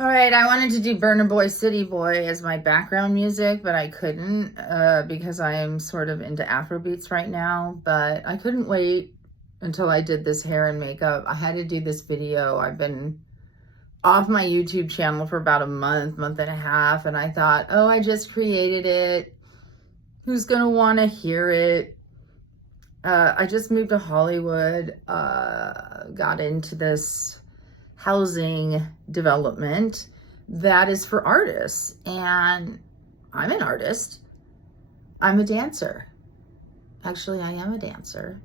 All right, I wanted to do Burna Boy City Boy as my background music, but I couldn't because I'm sort of into Afrobeats right now. But I couldn't wait until I did this hair and makeup. I had to do this video. I've been off my YouTube channel for about a month and a half, and I thought, oh, I just created it. Who's going to want to hear it? I just moved to Hollywood, got into this housing development that is for artists, and I'm an artist. I'm a dancer. Actually, I am a dancer.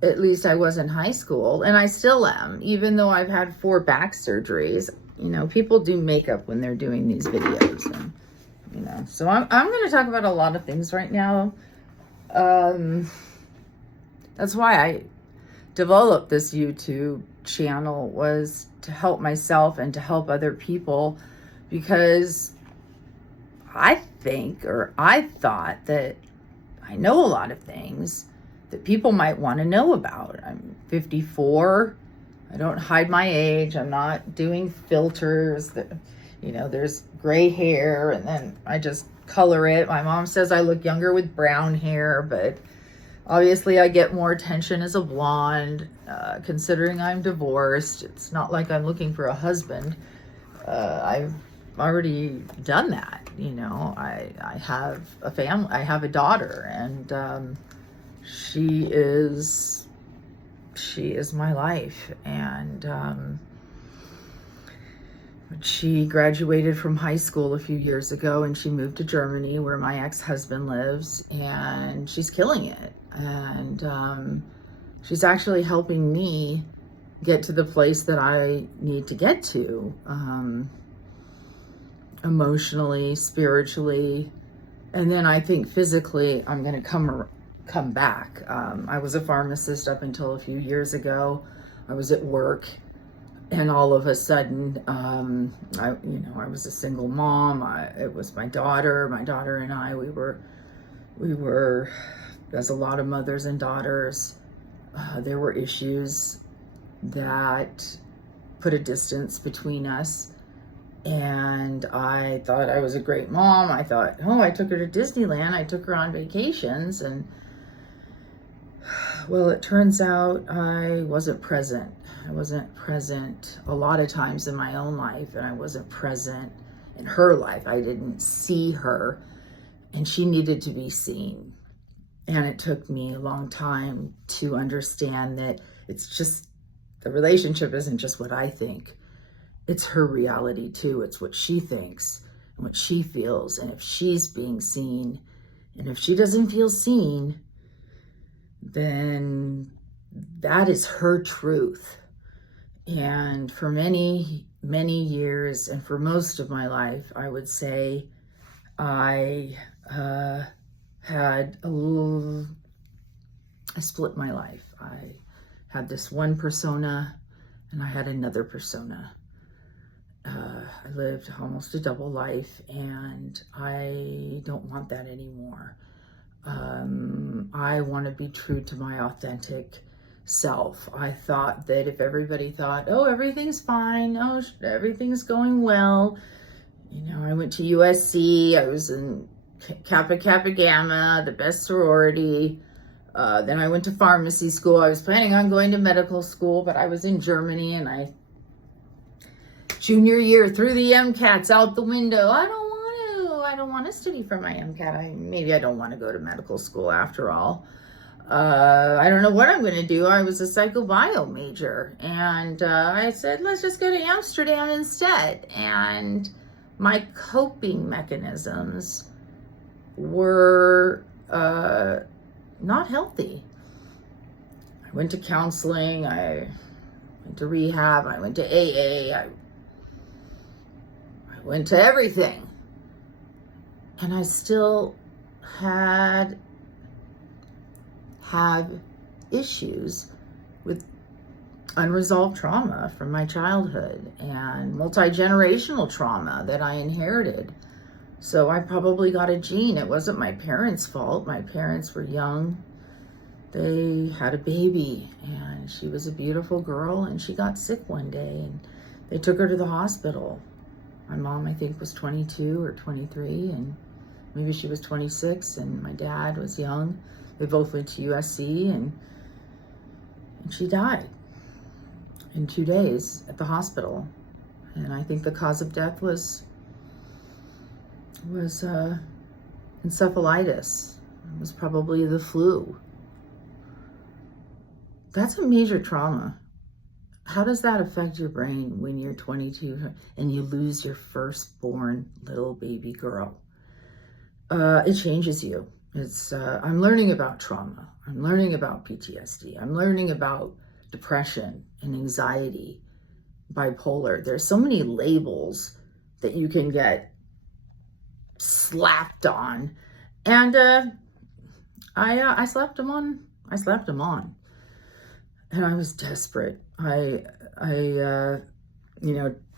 At least I was in high school, and I still am, even though I've had 4 back surgeries. You know, people do makeup when they're doing these videos, and so I'm going to talk about a lot of things right now. That's why I developed this YouTube channel, was to help myself and to help other people, because I thought that I know a lot of things that people might want to know about. I'm 54. I don't hide my age. I'm not doing filters. There's gray hair and then I just color it. My mom says I look younger with brown hair, but obviously I get more attention as a blonde, considering I'm divorced. It's not like I'm looking for a husband. I've already done that. I have a family, I have a daughter, and she is my life. And she graduated from high school a few years ago, and she moved to Germany, where my ex-husband lives, and she's killing it. And she's actually helping me get to the place that I need to get to, emotionally, spiritually, and then I think physically I'm going to come back. I was a pharmacist up until a few years ago. I was at work, and all of a sudden, I was a single mom. It was my daughter and I, we were, as a lot of mothers and daughters, there were issues that put a distance between us. And I thought I was a great mom. I thought, oh, I took her to Disneyland. I took her on vacations. And well, it turns out I wasn't present. I wasn't present a lot of times in my own life, and I wasn't present in her life. I didn't see her, and she needed to be seen. And it took me a long time to understand that it's just, the relationship isn't just what I think. It's her reality too. It's what she thinks and what she feels. And if she's being seen, and if she doesn't feel seen, then that is her truth. And for many, many years, and for most of my life, I would say I split my life. I had this one persona and I had another persona. I lived almost a double life, and I don't want that anymore. I want to be true to my authentic self. I thought that if everybody thought, oh, everything's fine, oh, everything's going well. I went to USC, I was in Kappa Gamma, the best sorority. Then I went to pharmacy school. I was planning on going to medical school, but I was in Germany, and junior year, threw the MCATs out the window. I don't want to study for my MCAT. Maybe I don't want to go to medical school after all. I don't know what I'm going to do. I was a psychobio major, and I said, let's just go to Amsterdam instead. And my coping mechanisms were not healthy. I went to counseling, I went to rehab, I went to AA, I went to everything. And I still have issues with unresolved trauma from my childhood and multi-generational trauma that I inherited. So I probably got a gene. It wasn't my parents' fault. My parents were young. They had a baby, and she was a beautiful girl, and she got sick one day, and they took her to the hospital. My mom, I think, was 22 or 23, and maybe she was 26, and my dad was young. They both went to USC, and she died in 2 days at the hospital. And I think the cause of death was encephalitis. It was probably the flu. That's a major trauma. How does that affect your brain when you're 22 and you lose your firstborn little baby girl? It changes you. I'm learning about trauma. I'm learning about PTSD. I'm learning about depression and anxiety, bipolar. There's so many labels that you can get slapped on. And I slapped them on. And I was desperate. I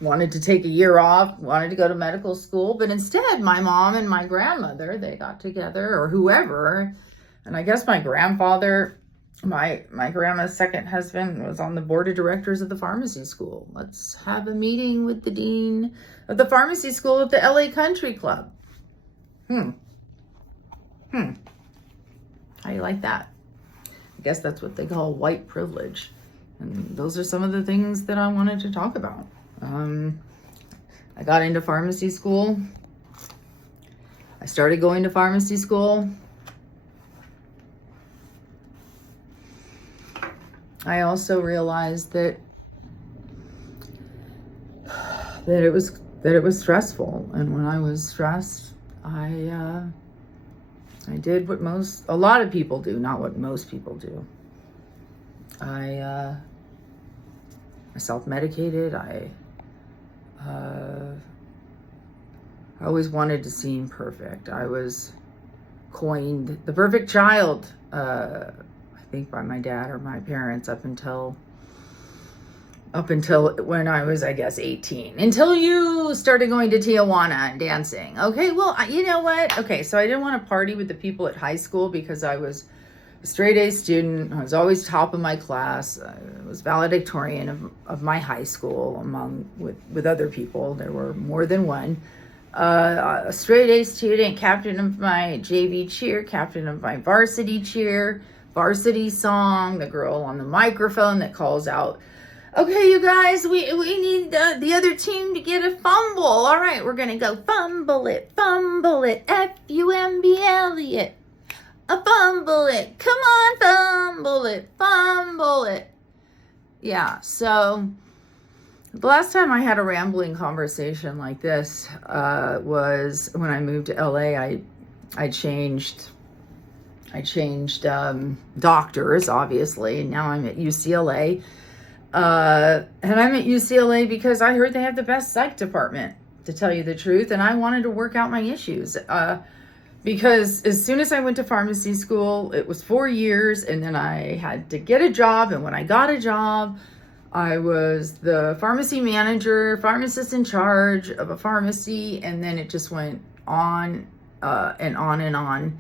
wanted to take a year off, wanted to go to medical school, but instead my mom and my grandmother, they got together, or whoever, and I guess my grandfather, my grandma's second husband, was on the board of directors of the pharmacy school. Let's have a meeting with the dean of the pharmacy school at the LA Country Club. How do you like that? I guess that's what they call white privilege. And those are some of the things that I wanted to talk about. I got into pharmacy school. I started going to pharmacy school. I also realized that it was stressful, and when I was stressed, I did what a lot of people do, not what most people do. I self-medicated. I always wanted to seem perfect. I was coined the perfect child, I think by my dad or my parents up until when I was, I guess, 18, until you started going to Tijuana and dancing. Okay, well, you know what? Okay, so I didn't want to party with the people at high school because I was a straight A student. I was always top of my class. I was valedictorian of my high school with other people. There were more than one. A straight A student, captain of my JV cheer, captain of my varsity cheer, varsity song, the girl on the microphone that calls out, okay, you guys, we need the other team to get a fumble. All right, we're going to go fumble it, F-U-M-B-L-E-T. Fumble it. Come on, fumble it. Yeah, so the last time I had a rambling conversation like this was when I moved to LA. I changed doctors, obviously, and now I'm at UCLA. And I'm at UCLA because I heard they have the best psych department, to tell you the truth, and I wanted to work out my issues. Because as soon as I went to pharmacy school, it was 4 years, and then I had to get a job, and when I got a job, I was the pharmacy manager, pharmacist in charge of a pharmacy, and then it just went on and on and on.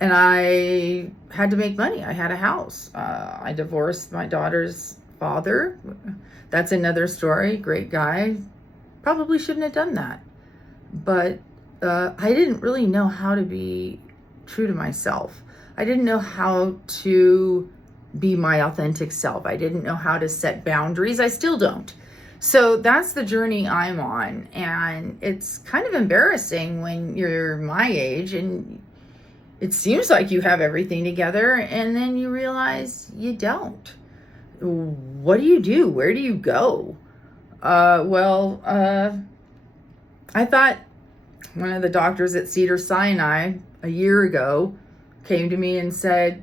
And I had to make money. I had a house. I divorced my daughter's father. That's another story. Great guy. Probably shouldn't have done that. But I didn't really know how to be true to myself. I didn't know how to be my authentic self. I didn't know how to set boundaries. I still don't. So that's the journey I'm on. And it's kind of embarrassing when you're my age and it seems like you have everything together, and then you realize you don't. What do you do? Where do you go? I thought one of the doctors at Cedars-Sinai a year ago came to me and said,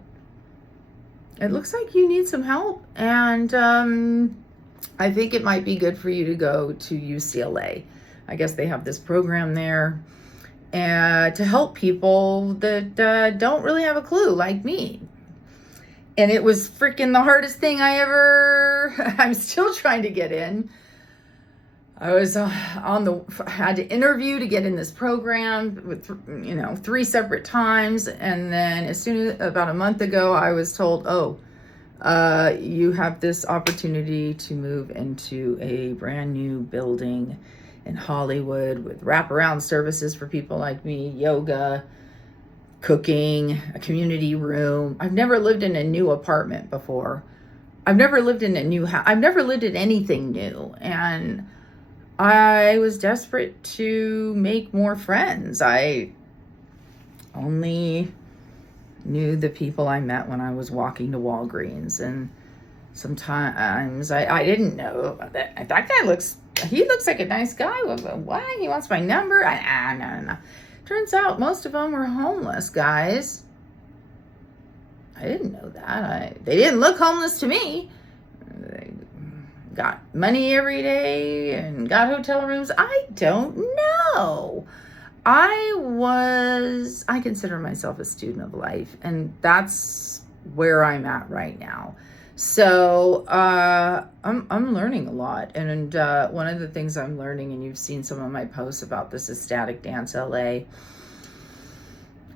it looks like you need some help, and I think it might be good for you to go to UCLA. I guess they have this program there to help people that don't really have a clue, like me. And it was freaking the hardest thing I'm still trying to get in. I was had to interview to get in this program with, 3 separate times. And then as soon as about a month ago, I was told, you have this opportunity to move into a brand new building in Hollywood with wraparound services for people like me, yoga, cooking, a community room. I've never lived in a new apartment before. I've never lived in a new house. I've never lived in anything new. And I was desperate to make more friends. I only knew the people I met when I was walking to Walgreens. And sometimes I didn't know that guy he looks like a nice guy. Why? He wants my number? No. Turns out most of them were homeless guys. I didn't know that. They didn't look homeless to me. They got money every day and got hotel rooms. I don't know. I consider myself a student of life, and that's where I'm at right now. So I'm learning a lot, and one of the things I'm learning, and you've seen some of my posts about this, is Static Dance LA,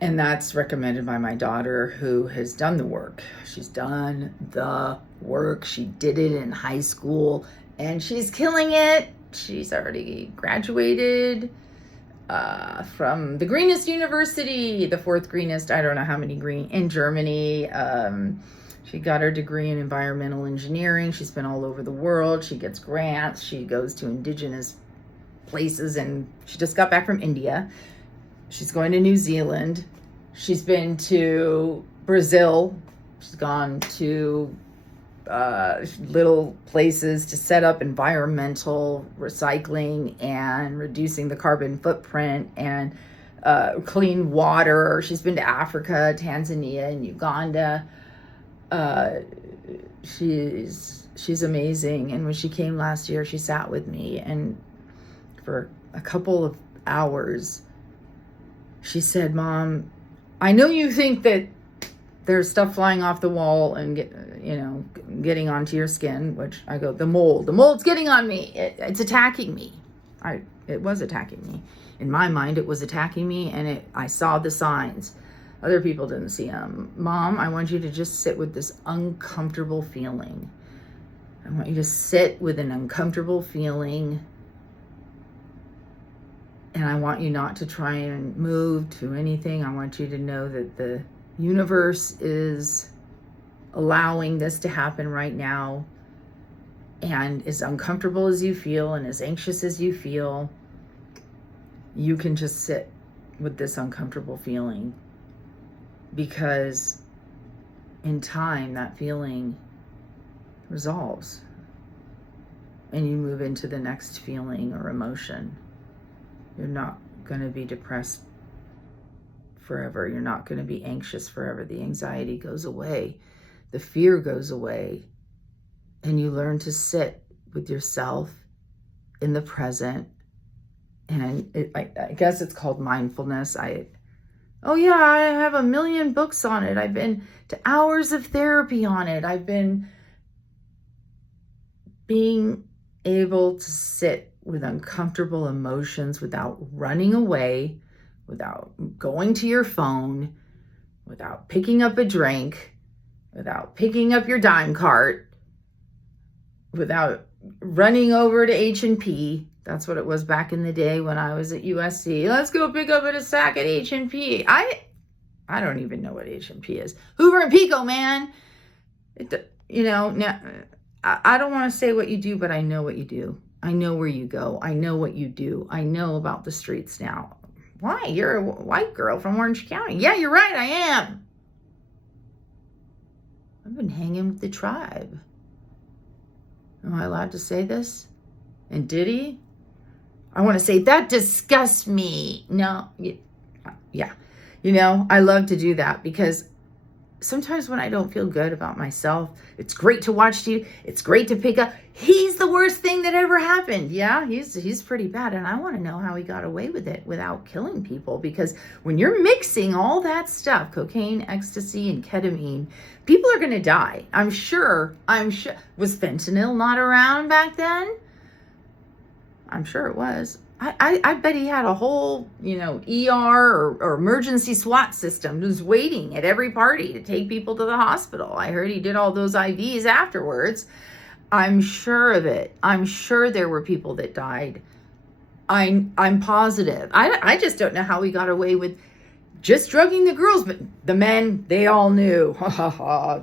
and that's recommended by my daughter, who has done the work. She's done the work. She did it in high school, and she's killing it. She's already graduated from the greenest university, the fourth greenest, I don't know how many green, in Germany. She got her degree in environmental engineering. She's been all over the world. She gets grants. She goes to indigenous places, and she just got back from India. She's going to New Zealand. She's been to Brazil. She's gone to little places to set up environmental recycling and reducing the carbon footprint and clean water. She's been to Africa, Tanzania, and Uganda. She's amazing. And when she came last year, she sat with me, and for a couple of hours, she said, "Mom, I know you think that there's stuff flying off the wall and getting onto your skin," which I go, the mold's getting on me. It's attacking me. It was attacking me. In my mind, it was attacking me, and I saw the signs. Other people didn't see them. Mom, I want you to just sit with this uncomfortable feeling. I want you to sit with an uncomfortable feeling, and I want you not to try and move to anything. I want you to know that the universe is allowing this to happen right now, and as uncomfortable as you feel and as anxious as you feel, you can just sit with this uncomfortable feeling, because in time that feeling resolves and you move into the next feeling or emotion. You're not going to be depressed forever. You're not going to be anxious forever. The anxiety goes away. The fear goes away. And you learn to sit with yourself in the present. And I guess it's called mindfulness. I have a million books on it. I've been to hours of therapy on it. I've been being able to sit with uncomfortable emotions without running away, without going to your phone, without picking up a drink, without picking up your dime cart, without running over to H&P. That's what it was back in the day when I was at USC. Let's go pick up a sack at H&P. I don't even know what H&P is. Hoover and Pico, man. Now, I don't want to say what you do, but I know what you do. I know where you go. I know what you do. I know about the streets now. Why? You're a white girl from Orange County. Yeah, you're right. I am. I've been hanging with the tribe. Am I allowed to say this? And did he? I want to say, that disgusts me. No. Yeah. I love to do that, because sometimes when I don't feel good about myself, it's great to watch TV. It's great to pick up. He's the worst thing that ever happened. Yeah, he's pretty bad. And I want to know how he got away with it without killing people. Because when you're mixing all that stuff, cocaine, ecstasy, and ketamine, people are going to die. I'm sure. Was fentanyl not around back then? I'm sure it was. I bet he had a whole, ER or emergency SWAT system who's waiting at every party to take people to the hospital. I heard he did all those IVs afterwards. I'm sure of it. I'm sure there were people that died. I'm positive. I just don't know how we got away with just drugging the girls, but the men, they all knew. Ha ha ha.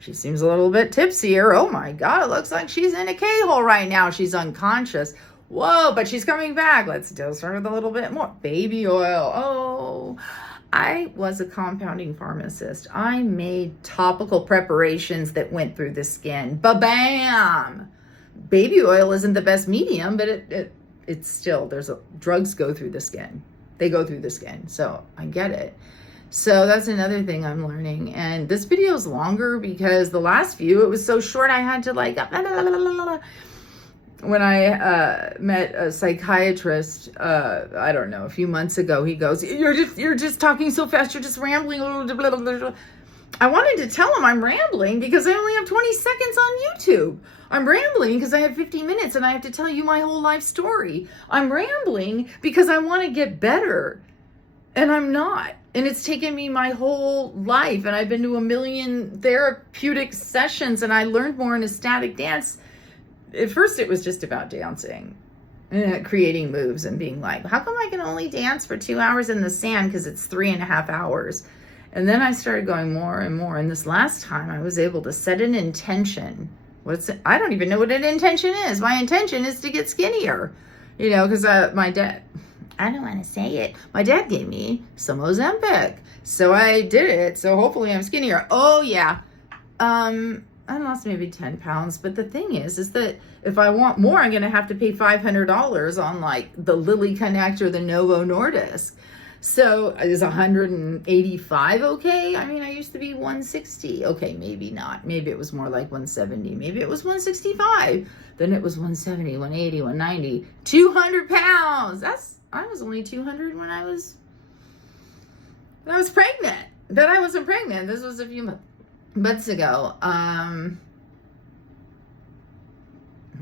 She seems a little bit tipsier. Oh my God, it looks like she's in a K-hole right now. She's unconscious. Whoa, but she's coming back. Let's dose her with a little bit more. Baby oil. Oh, I was a compounding pharmacist. I made topical preparations that went through the skin. Ba-bam! Baby oil isn't the best medium, but it's still, drugs go through the skin. They go through the skin. So I get it. So that's another thing I'm learning. And this video is longer because the last few, it was so short. I had to like, when I met a psychiatrist, I don't know, a few months ago, he goes, you're just talking so fast. You're just rambling. I wanted to tell him I'm rambling because I only have 20 seconds on YouTube. I'm rambling because I have 50 minutes and I have to tell you my whole life story. I'm rambling because I want to get better and I'm not. And it's taken me my whole life and I've been to 1 million therapeutic sessions and I learned more in ecstatic dance. At first it was just about dancing and creating moves and being like, how come I can only dance for 2 hours in the sand because it's 3.5 hours? And then I started going more and more. And this last time I was able to set an intention. I don't even know what an intention is. My intention is to get skinnier, because my dad, I don't want to say it. My dad gave me some Ozempic. So I did it. So hopefully I'm skinnier. Oh yeah. I lost maybe 10 pounds. But the thing is that if I want more, I'm going to have to pay $500 on like the Lilly Connect or the Novo Nordisk. So is 185 okay? I mean, I used to be 160. Okay, maybe not. Maybe it was more like 170. Maybe it was 165. Then it was 170, 180, 190. 200 pounds. I was only 200 when I was pregnant. Then I wasn't pregnant. This was a few months ago.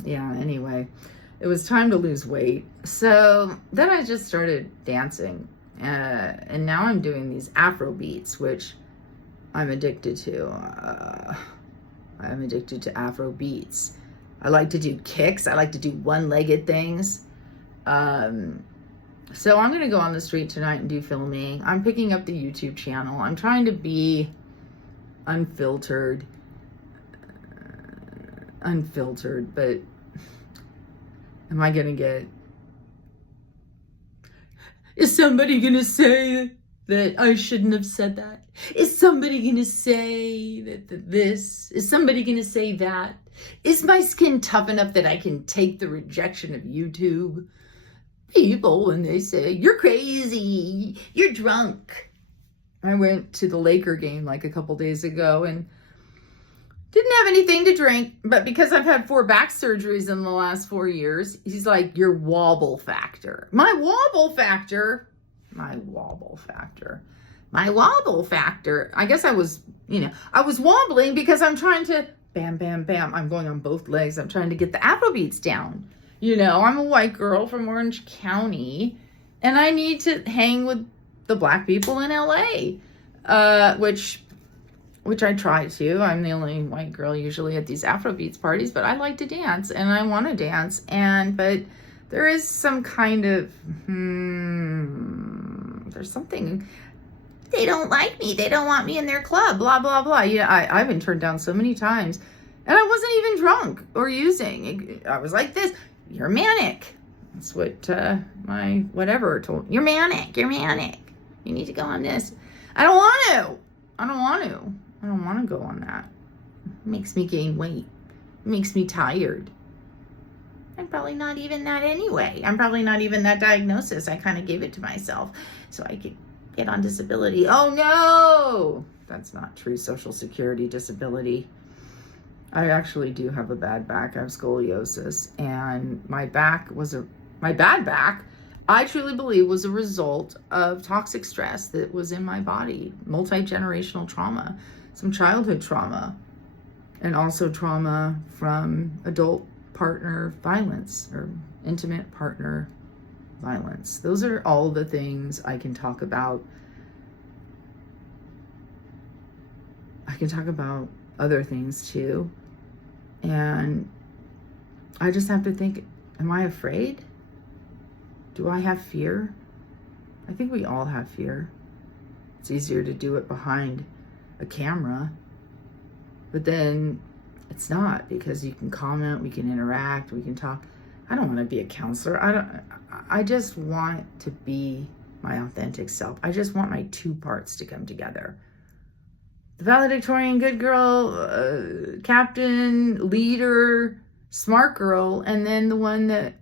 Yeah, anyway. It was time to lose weight. So then I just started dancing. And now I'm doing these Afro beats, which I'm addicted to. I'm addicted to Afro beats. I like to do kicks. I like to do one-legged things. So I'm going to go on the street tonight and do filming. I'm picking up the YouTube channel. I'm trying to be unfiltered, but am I going to get... Is somebody going to say that I shouldn't have said that? Is somebody going to say that this? Is somebody going to say that? Is my skin tough enough that I can take the rejection of YouTube? People, when they say, you're crazy, you're drunk. I went to the Laker game like a couple days ago and didn't have anything to drink, but because I've had 4 back surgeries in the last 4 years, he's like, your wobble factor. My wobble factor. I guess I was wobbling because I'm trying to bam, bam, bam. I'm going on both legs. I'm trying to get the Afrobeats down. I'm a white girl from Orange County and I need to hang with the black people in LA, which I try to. I'm the only white girl usually at these Afrobeats parties, but I like to dance and I want to dance. But there is some kind of, there's something, they don't like me. They don't want me in their club, blah, blah, blah. I've been turned down so many times and I wasn't even drunk or using. I was like this, you're manic. That's what my whatever told me. You're manic. You need to go on this. I don't want to go on that. It makes me gain weight. It makes me tired. I'm probably not even that anyway. I'm probably not even that diagnosis. I kind of gave it to myself so I could get on disability. Oh no! That's not true Social Security disability. I actually do have a bad back. I have scoliosis and my bad back, I truly believe was a result of toxic stress that was in my body, multi-generational trauma, some childhood trauma, and also trauma from adult partner violence or intimate partner violence. Those are all the things I can talk about. I can talk about other things too. And I just have to think, am I afraid? Do I have fear? I think we all have fear. It's easier to do it behind a camera, but then it's not, because you can comment, we can interact, we can talk. I don't want to be a counselor. I just want to be my authentic self. I just want my two parts to come together. The valedictorian, good girl, captain, leader, smart girl, and then the one that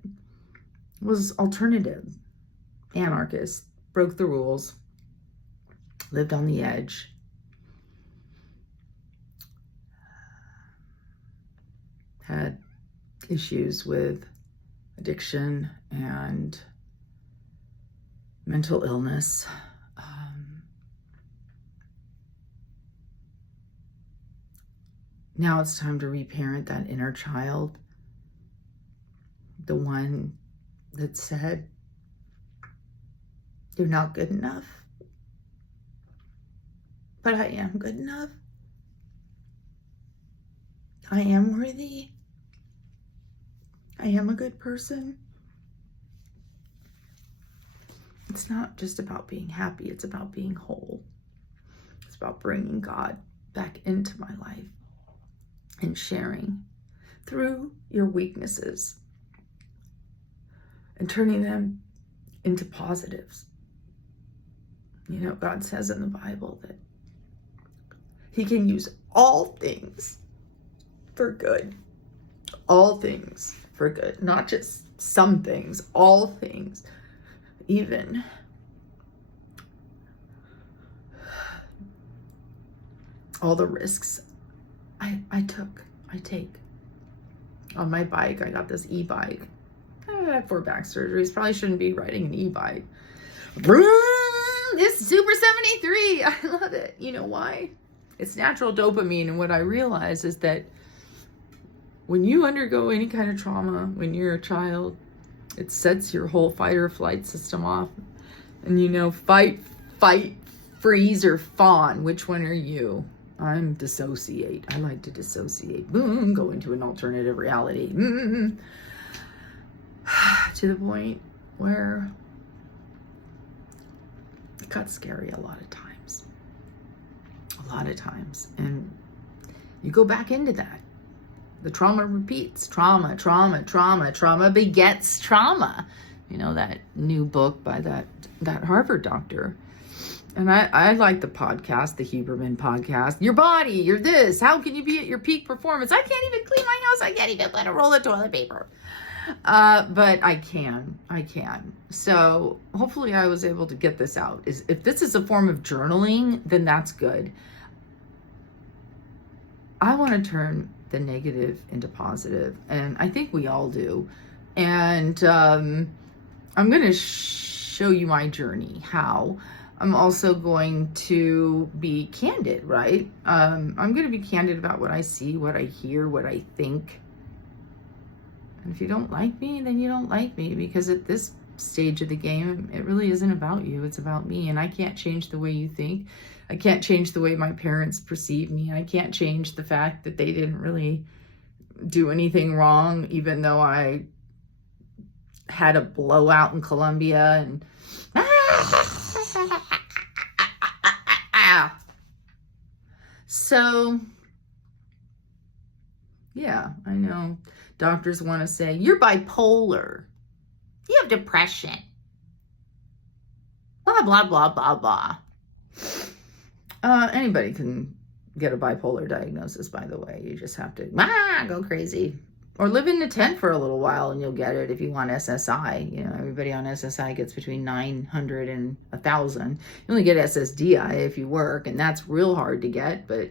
was alternative, anarchist, broke the rules, lived on the edge. Had issues with addiction and mental illness. Now it's time to reparent that inner child, the one that said, "You're not good enough, but I am good enough. I am worthy. I am a good person." It's not just about being happy, it's about being whole. It's about bringing God back into my life and sharing through your weaknesses and turning them into positives. You know, God says in the Bible that He can use all things for good. All things for good. Not just some things, all things. Even all the risks I take. On my bike, I got this e-bike. I had 4 back surgeries. Probably shouldn't be riding an e-bike. This Super 73. I love it. You know why? It's natural dopamine. And what I realize is that when you undergo any kind of trauma, when you're a child, it sets your whole fight or flight system off. And you know, fight, freeze, or fawn. Which one are you? I'm dissociate. I like to dissociate. Boom, go into an alternative reality. To the point where it got scary a lot of times. And you go back into that. The trauma repeats. Trauma begets trauma. You know, that new book by that Harvard doctor. And I like the podcast, the Huberman podcast. Your body, you're this. How can you be at your peak performance? I can't even clean my house. I can't even let a roll of toilet paper. But I can. So hopefully I was able to get this out. If this is a form of journaling, then that's good. I want to turn the negative into positive, and I think we all do. And I'm going to show you my journey, how. I'm also going to be candid, right? I'm going to be candid about what I see, what I hear, what I think. And if you don't like me, then you don't like me, because at this stage of the game, it really isn't about you. It's about me, and I can't change the way you think. I can't change the way my parents perceive me. I can't change the fact that they didn't really do anything wrong, even though I had a blowout in Colombia and so yeah, I know doctors want to say you're bipolar, you have depression, blah blah blah blah blah. Anybody can get a bipolar diagnosis, by the way. You just have to go crazy or live in a tent for a little while and you'll get it. If you want SSI, you know, everybody on SSI gets between 900 and 1,000. You only get SSDI if you work, and that's real hard to get, but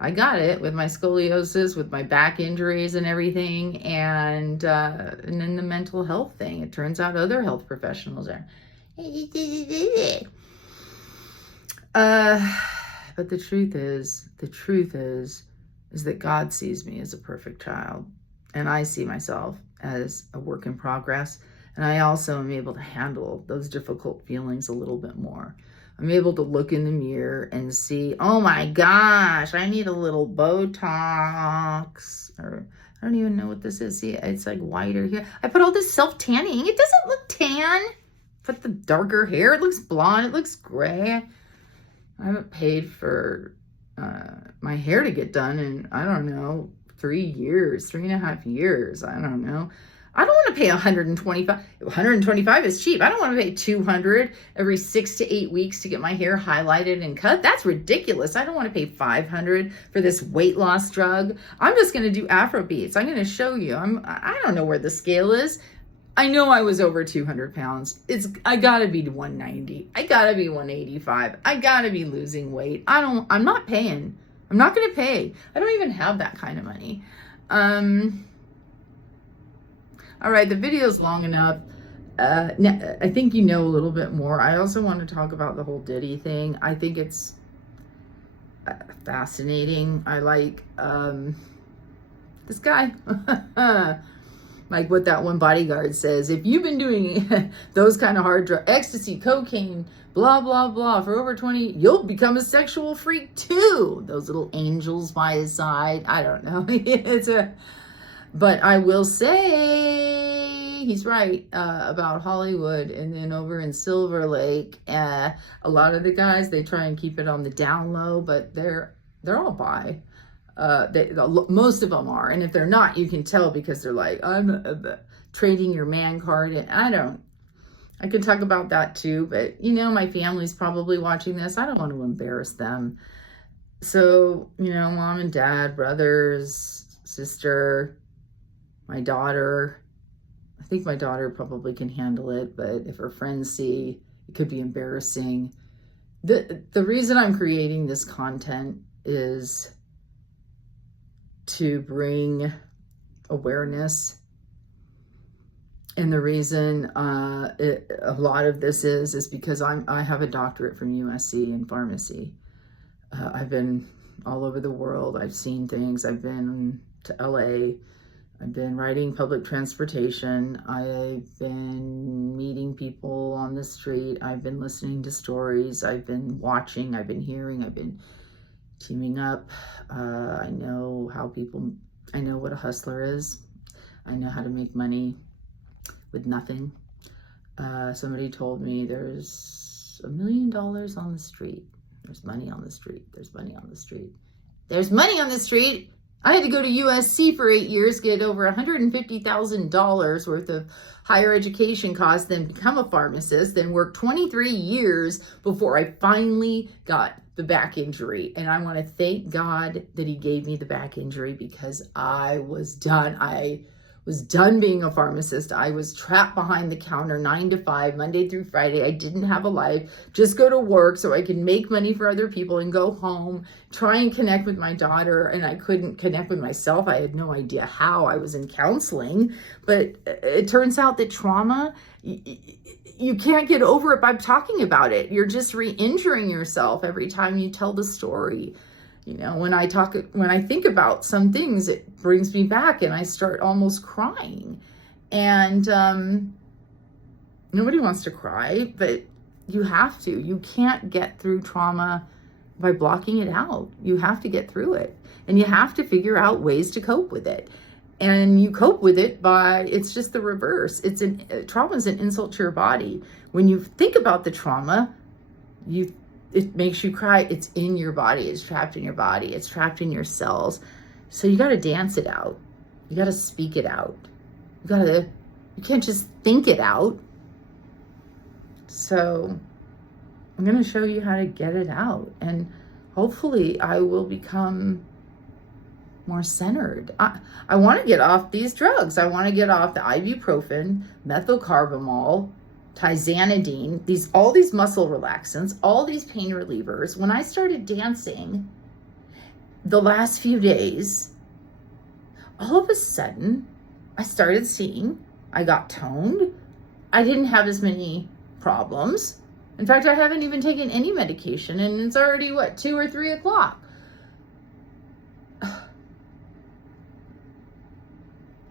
I got it with my scoliosis, with my back injuries and everything, and then the mental health thing. It turns out other health professionals are but the truth is that God sees me as a perfect child, and I see myself as a work in progress. And I also am able to handle those difficult feelings a little bit more. I'm able to look in the mirror and see, oh my gosh, I need a little Botox, or I don't even know what this is. See, it's like whiter here. I put all this self-tanning. It doesn't look tan. put the darker hair. It looks blonde. It looks gray. I haven't paid for my hair to get done in, I don't know, 3 years, 3.5 years. I don't know. I don't want to pay $125. $125 is cheap. I don't want to pay $200 every 6 to 8 weeks to get my hair highlighted and cut. That's ridiculous. I don't want to pay $500 for this weight loss drug. I'm just going to do Afro beats. I'm going to show you. I don't know where the scale is. I know I was over 200 pounds. I gotta be 190. I gotta be 185. I gotta be losing weight. I'm not paying. I'm not gonna pay. I don't even have that kind of money. All right, the video's long enough. I think you know a little bit more. I also want to talk about the whole Diddy thing. I think it's fascinating. I like this guy. Like what that one bodyguard says, if you've been doing those kind of hard drugs, ecstasy, cocaine, blah, blah, blah, for over 20, you'll become a sexual freak too. Those little angels by his side. I don't know. But I will say he's right about Hollywood. And then over in Silver Lake, a lot of the guys, they try and keep it on the down low, but they're all bi. Most of them are, and if they're not, you can tell because they're like, I'm trading your man card. And I can talk about that too, but my family's probably watching this. I don't want to embarrass them. So, mom and dad, brothers, sister, my daughter. I think my daughter probably can handle it, but if her friends see, it could be embarrassing. The reason I'm creating this content is to bring awareness. And the reason a lot of this is because I have a doctorate from USC in pharmacy. I've been all over the world. I've seen things. I've been to LA. I've been riding public transportation. I've been meeting people on the street. I've been listening to stories. I've been watching. I've been hearing. I've been teaming up. I know I know what a hustler is. I know how to make money with nothing. Somebody told me there's $1 million on the street. There's money on the street. There's money on the street. There's money on the street. I had to go to USC for 8 years, get over $150,000 worth of higher education costs, then become a pharmacist, then work 23 years before I finally got the back injury. And I want to thank God that he gave me the back injury because I was done. I was done being a pharmacist. I was trapped behind the counter 9 to 5, Monday through Friday. I didn't have a life. Just go to work so I could make money for other people and go home, try and connect with my daughter. And I couldn't connect with myself. I had no idea how. I was in counseling. But it turns out that trauma, you can't get over it by talking about it. You're just re-injuring yourself every time you tell the story. When I think about some things, it brings me back and I start almost crying. And nobody wants to cry, but you have to. You can't get through trauma by blocking it out. You have to get through it. And you have to figure out ways to cope with it. And you cope with it by, it's just the reverse. Trauma is an insult to your body. When you think about the trauma, it makes you cry. It's in your body. It's trapped in your body. It's trapped in your cells. So you got to dance it out. You got to speak it out. You can't just think it out. So I'm going to show you how to get it out. And hopefully I will become more centered. I want to get off these drugs. I want to get off the ibuprofen, methylcarbamol, tizanidine, all these muscle relaxants, all these pain relievers. When I started dancing the last few days, all of a sudden I started seeing I got toned. I didn't have as many problems. In fact, I haven't even taken any medication and it's already 2 or 3 o'clock.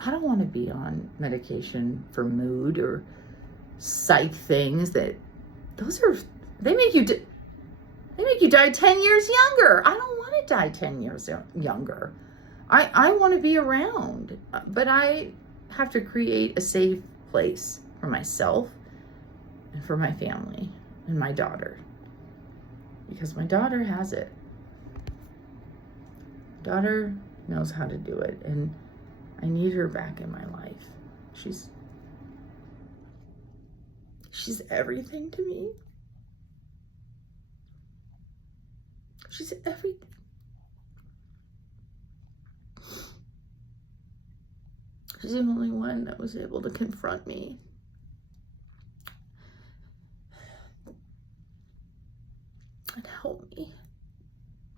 I don't want to be on medication for mood or psych things. They make you die 10 years younger. I don't want to die 10 years younger. I want to be around, but I have to create a safe place for myself and for my family and my daughter. Because my daughter has it. Daughter knows how to do it, and I need her back in my life. She's everything to me. She's everything. She's the only one that was able to confront me. And help me.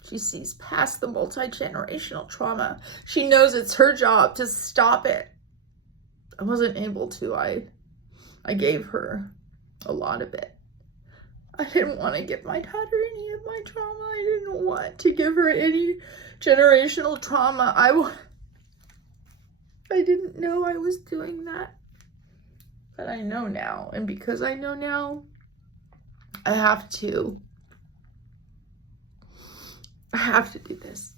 She sees past the multi-generational trauma. She knows it's her job to stop it. I wasn't able to. I gave her a lot of it. I didn't want to give my daughter any of my trauma. I didn't want to give her any generational trauma. I didn't know I was doing that. But I know now. And because I know now, I have to do this.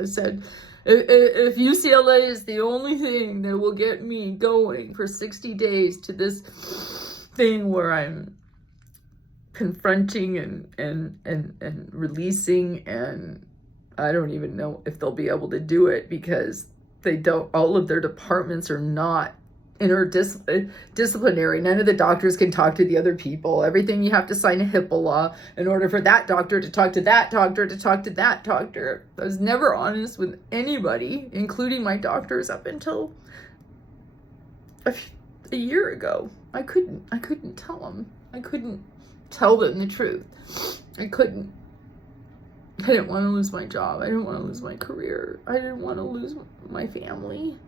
I said, if UCLA is the only thing that will get me going for 60 days to this thing where I'm confronting and releasing, and I don't even know if they'll be able to do it because all of their departments are not interdisciplinary. None of the doctors can talk to the other people. Everything, you have to sign a HIPAA law in order for that doctor to talk to that doctor to talk to that doctor. I was never honest with anybody, including my doctors, up until a year ago. I couldn't tell them. I couldn't tell them the truth. I didn't want to lose my job. I didn't want to lose my career. I didn't want to lose my family.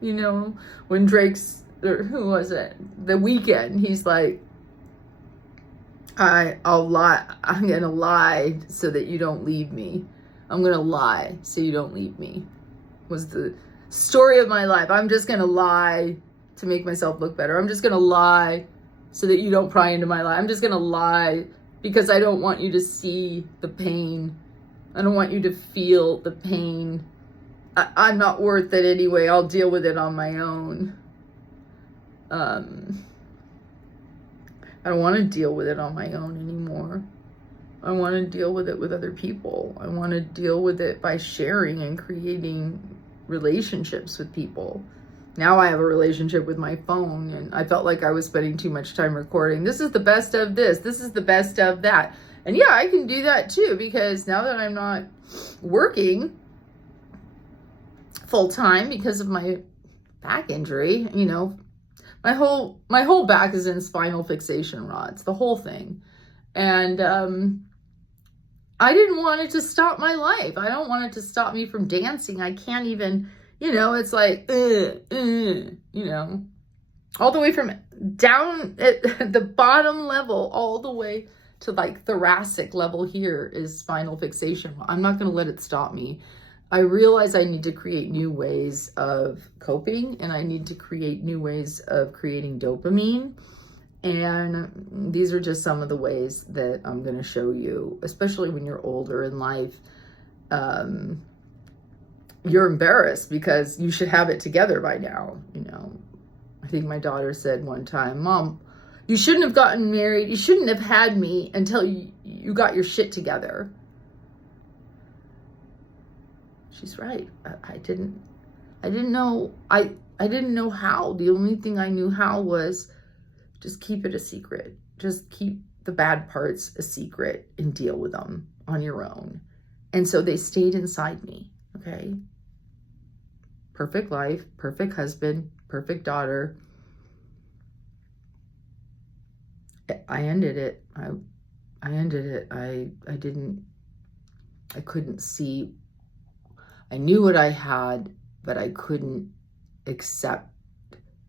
You know, when who was it? The Weeknd, he's like, I'll lie. I'm going to lie so that you don't leave me. I'm going to lie so you don't leave me. Was the story of my life. I'm just going to lie to make myself look better. I'm just going to lie so that you don't pry into my life. I'm just going to lie because I don't want you to see the pain. I don't want you to feel the pain. I'm not worth it anyway. I'll deal with it on my own. I don't want to deal with it on my own anymore. I want to deal with it with other people. I want to deal with it by sharing and creating relationships with people. Now I have a relationship with my phone, and I felt like I was spending too much time recording. This is the best of this. This is the best of that. And yeah, I can do that too, because now that I'm not working full time because of my back injury, you know, my whole back is in spinal fixation rods, the whole thing. And I didn't want it to stop my life. I don't want it to stop me from dancing. I can't even, you know, it's like, you know, all the way from down at the bottom level, all the way to like thoracic level here is spinal fixation. I'm not going to let it stop me. I realize I need to create new ways of coping, and I need to create new ways of creating dopamine. And these are just some of the ways that I'm going to show you, especially when you're older in life. You're embarrassed because you should have it together by now. You know, I think my daughter said one time, Mom, you shouldn't have gotten married. You shouldn't have had me until you got your shit together. She's right. I didn't know. I didn't know how. The only thing I knew how was just keep it a secret. Just keep the bad parts a secret and deal with them on your own. And so they stayed inside me. Okay. Perfect life, perfect husband, perfect daughter. I ended it. I ended it. I couldn't see. I knew what I had, but I couldn't accept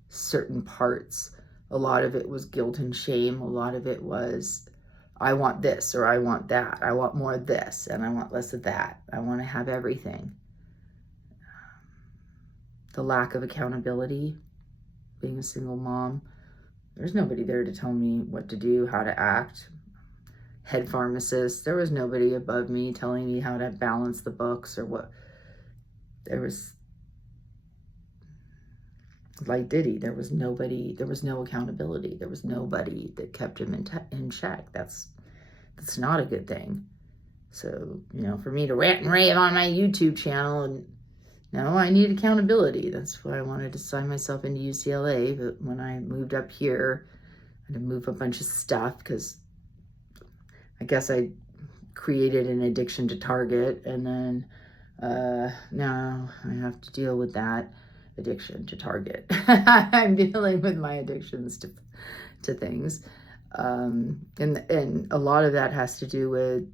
certain parts. A lot of it was guilt and shame. A lot of it was, I want this or I want that. I want more of this and I want less of that. I want to have everything. The lack of accountability, being a single mom. There's nobody there to tell me what to do, how to act. Head pharmacist. There was nobody above me telling me how to balance the books or what. There was Like Diddy, there was no accountability. There was nobody that kept him in check. That's not a good thing. So, for me to rant and rave on my YouTube channel, and no, I need accountability. That's why I wanted to sign myself into UCLA. But when I moved up here, I had to move a bunch of stuff because I guess I created an addiction to Target, and then now I have to deal with that addiction to Target. I'm dealing with my addictions to things, and a lot of that has to do with,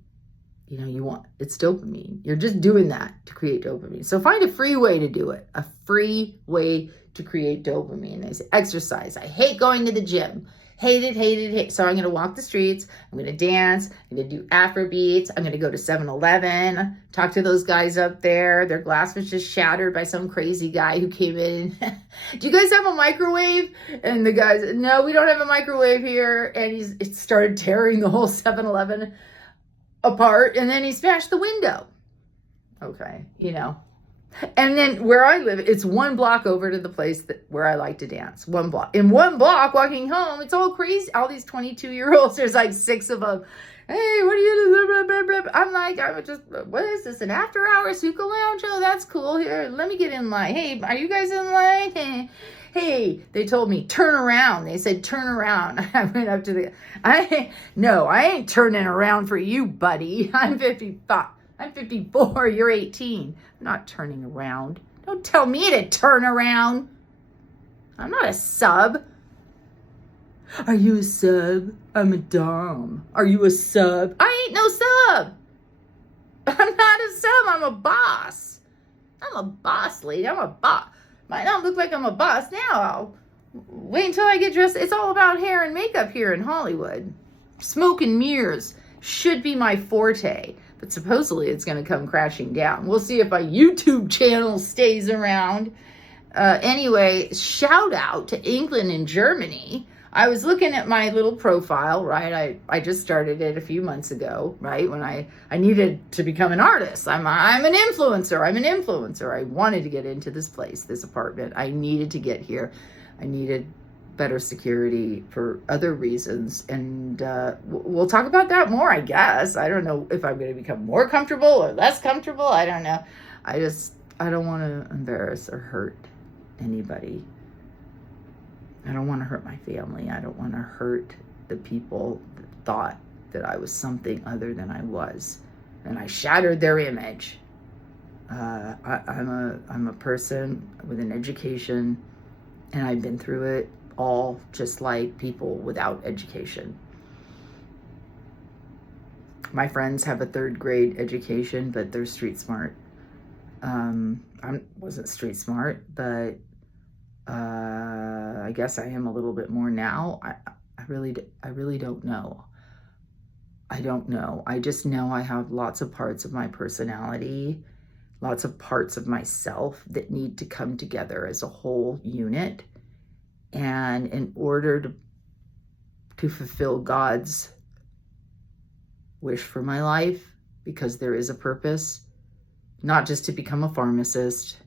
it's dopamine. You're just doing that to create dopamine. So find a free way to do it. A free way to create dopamine. They say exercise. I hate going to the gym. Hate it. So I'm going to walk the streets. I'm going to dance. I'm going to do Afro beats. I'm going to go to 7-Eleven. Talk to those guys up there. Their glass was just shattered by some crazy guy who came in. Do you guys have a microwave? And the guys, no, we don't have a microwave here. And it started tearing the whole 7-Eleven apart. And then he smashed the window. Okay, And then where I live, it's 1 block over to the place where I like to dance. 1 block. In 1 block, walking home, it's all crazy. All these 22-year-olds, there's like 6 of them. Hey, what are you doing? I'm like, what is this, an after-hours hookah lounge? Oh, that's cool. Here, let me get in line. Hey, are you guys in line? Hey, they told me, turn around. They said, turn around. I went up to I ain't turning around for you, buddy. I'm 55. I'm 54, you're 18. I'm not turning around. Don't tell me to turn around. I'm not a sub. Are you a sub? I'm a dom. Are you a sub? I ain't no sub. I'm not a sub, I'm a boss. I'm a boss lady, I'm a boss. Might not look like I'm a boss now. I'll wait until I get dressed. It's all about hair and makeup here in Hollywood. Smoke and mirrors should be my forte. But supposedly it's going to come crashing down. We'll see if my YouTube channel stays around. Anyway, shout out to England and Germany. I was looking at my little profile, right? I just started it a few months ago, right? When I needed to become an artist. I'm an influencer. I wanted to get into this place, this apartment. I needed to get here. I needed better security for other reasons, and we'll talk about that more, I guess. I don't know if I'm going to become more comfortable or less comfortable. I don't know. I don't want to embarrass or hurt anybody. I don't want to hurt my family. I don't want to hurt the people that thought that I was something other than I was, and I shattered their image. I'm a person with an education, and I've been through it all just like people without education. My friends have a 3rd grade education, but they're street smart. I wasn't street smart, but I guess I am a little bit more now. I really don't know. I don't know. I just know I have lots of parts of my personality, lots of parts of myself that need to come together as a whole unit. And in order to fulfill God's wish for my life, because there is a purpose, not just to become a pharmacist,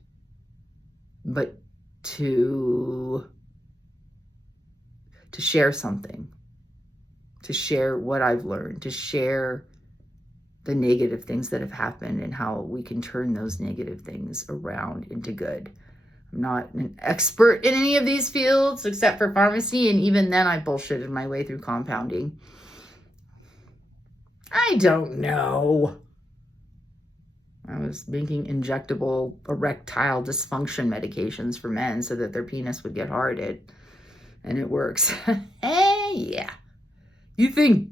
but to share something, to share what I've learned, to share the negative things that have happened and how we can turn those negative things around into good. I'm not an expert in any of these fields except for pharmacy, and even then I bullshitted my way through compounding. I don't know. I was making injectable erectile dysfunction medications for men so that their penis would get hard, and it works. Yeah. You think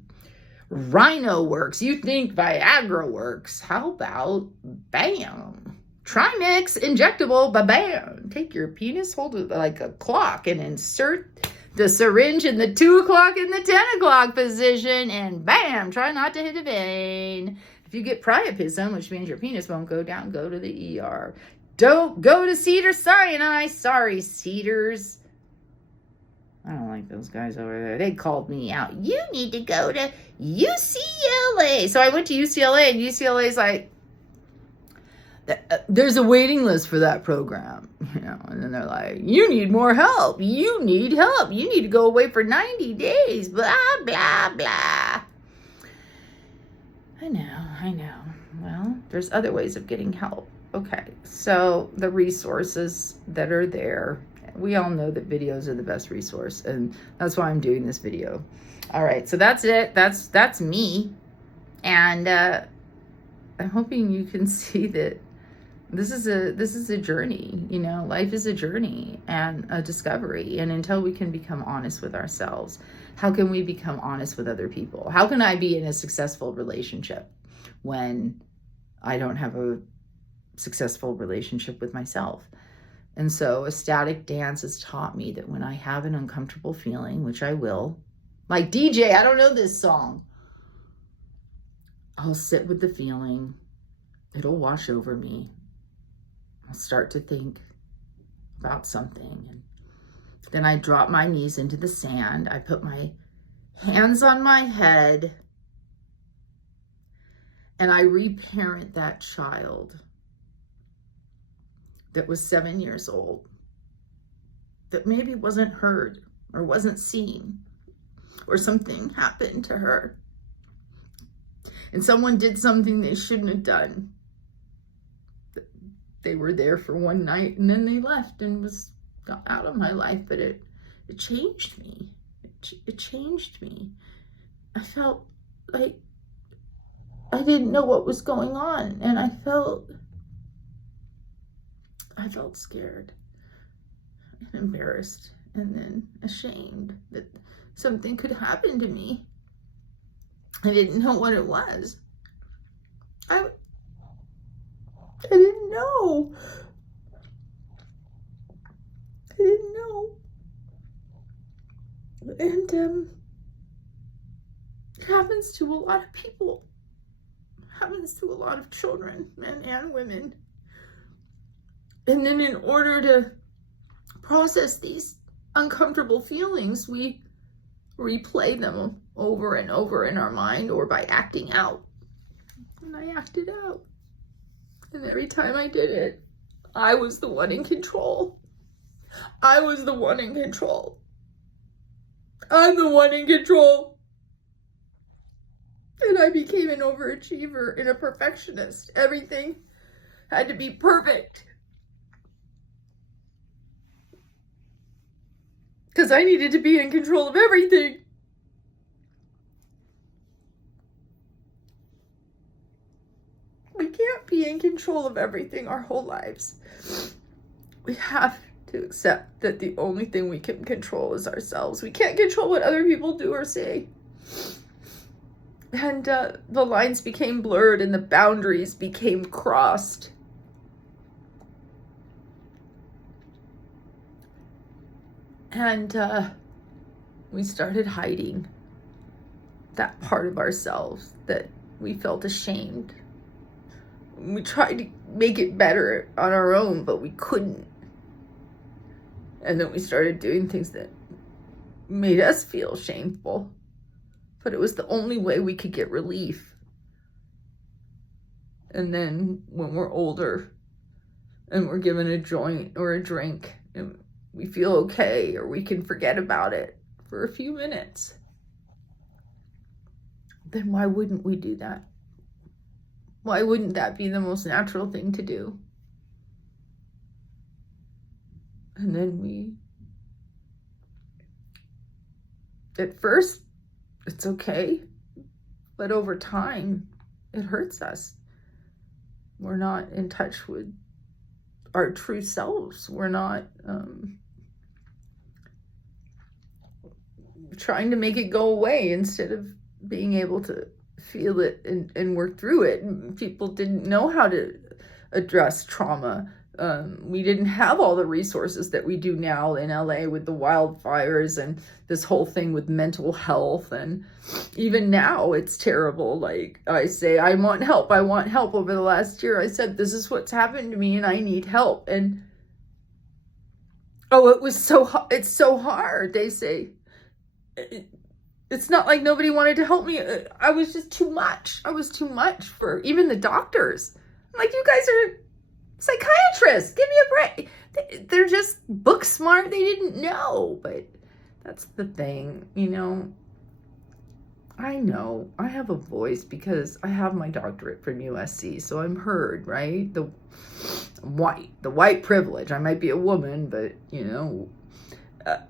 Rhino works, you think Viagra works. How about bam? Trimix injectable, bam. Take your penis, hold it like a clock, and insert the syringe in the 2 o'clock and the 10 o'clock position, and bam, try not to hit a vein. If you get priapism, which means your penis won't go down, go to the ER. Don't go to Cedars-Sinai. Sorry, Cedars. I don't like those guys over there. They called me out. You need to go to UCLA. So I went to UCLA, and UCLA's like, there's a waiting list for that program, and then they're like, you need more help. You need help. You need to go away for 90 days, blah, blah, blah. I know. Well, there's other ways of getting help. Okay, so the resources that are there, we all know that videos are the best resource, and that's why I'm doing this video. All right, so that's it. That's me, and I'm hoping you can see that this is a journey. Life is a journey and a discovery, and until we can become honest with ourselves, how can we become honest with other people? How can I be in a successful relationship when I don't have a successful relationship with myself? And so ecstatic dance has taught me that when I have an uncomfortable feeling, which I will, like DJ, I don't know this song, I'll sit with the feeling. It'll wash over me. I'll start to think about something, and then I drop my knees into the sand. I put my hands on my head, and I reparent that child that was 7 years old, that maybe wasn't heard or wasn't seen, or something happened to her and someone did something they shouldn't have done. They were there for one night and then they left and got out of my life, but it changed me. It changed me. I felt like I didn't know what was going on, and I felt scared and embarrassed and then ashamed that something could happen to me. I didn't know what it was. I didn't know. And it happens to a lot of people. It happens to a lot of children, men and women. And then in order to process these uncomfortable feelings, we replay them over and over in our mind, or by acting out. And I acted out. And every time I did it, I was the one in control. I'm the one in control. And I became an overachiever and a perfectionist. Everything had to be perfect, because I needed to be in control of everything. We can't be in control of everything our whole lives. We have to accept that the only thing we can control is ourselves. We can't control what other people do or say. And the lines became blurred and the boundaries became crossed. And we started hiding that part of ourselves that we felt ashamed. We tried to make it better on our own, but we couldn't. And then we started doing things that made us feel shameful. But it was the only way we could get relief. And then when we're older and we're given a joint or a drink and we feel okay, or we can forget about it for a few minutes, then why wouldn't we do that? Why wouldn't that be the most natural thing to do? And then at first, it's okay, but over time, it hurts us. We're not in touch with our true selves. We're not trying to make it go away instead of being able to feel it and work through it. And people didn't know how to address trauma. We didn't have all the resources that we do now in LA with the wildfires and this whole thing with mental health. And even now it's terrible. Like I say, I want help. Over the last year, I said, this is what's happened to me and I need help. And it's so hard. They say, it's not like nobody wanted to help me. I was just too much. I was too much for even the doctors. I'm like, you guys are Psychiatrists, give me a break. They're just book smart. They didn't know, but that's the thing, you know. I know I have a voice because I have my doctorate from USC, so I'm heard, right? The white privilege. I might be a woman, but you know,